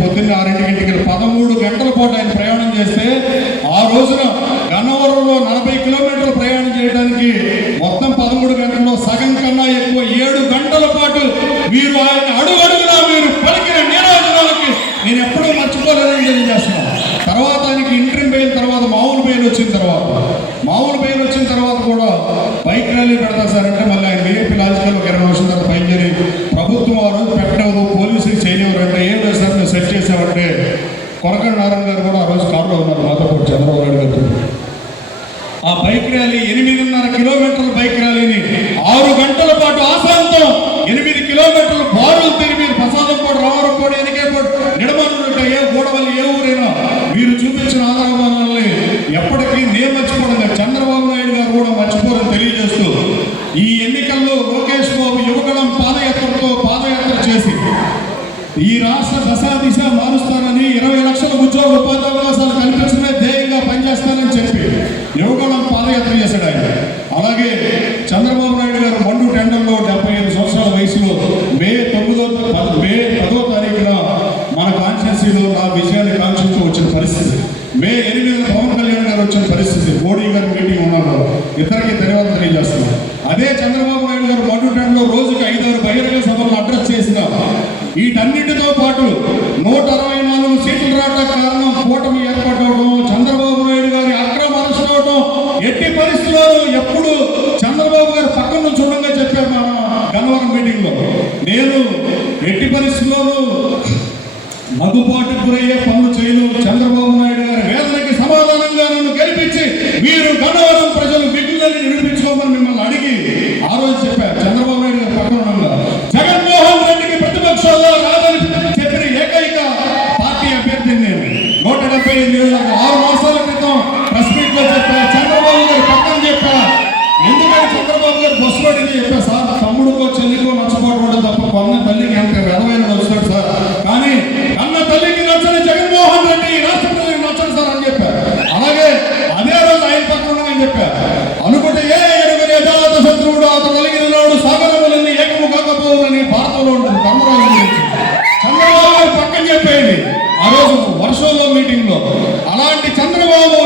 పొద్దున్న ఆరింటికి పదమూడు గంటల పాటు ఆయన ప్రయాణం చేస్తే ఆ రోజున గన్నవరంలో నలభై కిలోమీటర్లు ప్రయాణం చేయడానికి మొత్తం పదమూడు గంటల్లో సగం కన్నా ఎక్కువ ఏడు గంటల పాటు మీరు ఆయన అడుగు అడుగునా మీరు పలికిన నీరాజనాలకి నేను ఎప్పుడూ మర్చిపోలేదని తెలియజేస్తున్నాను. తర్వాత ఆయనకి ఇంటర్వ్యూ బెయిల్ తర్వాత మామూలు బెయిల్ వచ్చిన తర్వాత. మామూలు బెయిల్ వచ్చిన తర్వాత కూడా బైక్ ర్యాలీ పెడతా సార్ అంటే కొరకండ నారాయణ గారు కూడా ఆ రోజు కారులో ఉన్నారు. మాతో పాటు చంద్రబాబు నాయుడు గారు ఆ బైక్ ర్యాలీ ఎనిమిదిన్నర కిలోమీటర్ల బైక్ ర్యాలీని ఆరు గంటల పాటు ఆశాంతం ఎనిమిది కిలోమీటర్లు బారులు తిరిగి ప్రసాదం కూడా రావరం కూడా ఎనికే నిడమనుంటే ఏ గోడవల్లి ఏ ఊరైనా మీరు చూపించిన ఆధారాలని ఎప్పటికీ నేను మర్చిపోవడం చంద్రబాబు నాయుడు గారు కూడా మర్చిపోరని తెలియజేస్తూ ఈ ఎన్నికల్లో లోకేష్ బాబు యువగళం పాదయాత్రతో పాదయాత్ర చేసి ఈ రాష్ట్ర దశా దిశ మారుస్తానని ఇరవై లక్షల ఉద్యోగ ఉపాధి అవకాశాలు కల్పించడమే ధ్యేయంగా పనిచేస్తానని చెప్పి యువకులం పాదయాత్ర చేశాడు ఆయన. అలాగే చంద్రబాబు నాయుడు గారు మండు టెండర్లో డెబ్బై ఐదు సంవత్సరాల వయసులో మే తొమ్మిదో మే పదో తారీఖున మన కాన్స్టిట్యూన్సీలో నా విజయాన్ని కాంక్షిస్తూ వచ్చిన పరిస్థితి. మే ఎనిమిది పవన్ కళ్యాణ్ గారు వచ్చిన పరిస్థితి. మోడీ గారు మీటింగ్ ఉన్నారు ఇద్దరికి ధన్యవాదాలు వీటన్నిటితో పాటు నూట అరవై నాలుగు సీట్లు రావడం కారణం కూటమి ఏర్పడవడం చంద్రబాబు నాయుడు గారి అక్రమ అరెస్ట్ అవడం ఎట్టి పరిస్థితుల్లో ఎప్పుడు చంద్రబాబు గారు పక్కన నుంచి ఉండగా చెప్పారు మా గన్నవరం మీటింగ్లో నేను ఎట్టి పరిస్థితుల్లోనూ మగుపాటు గురయ్యే పనులు చేయను. చంద్రబాబు నాయుడు గారి వేదన Aleluia. వర్షంలో మీటింగ్లో అలాంటి చంద్రబాబు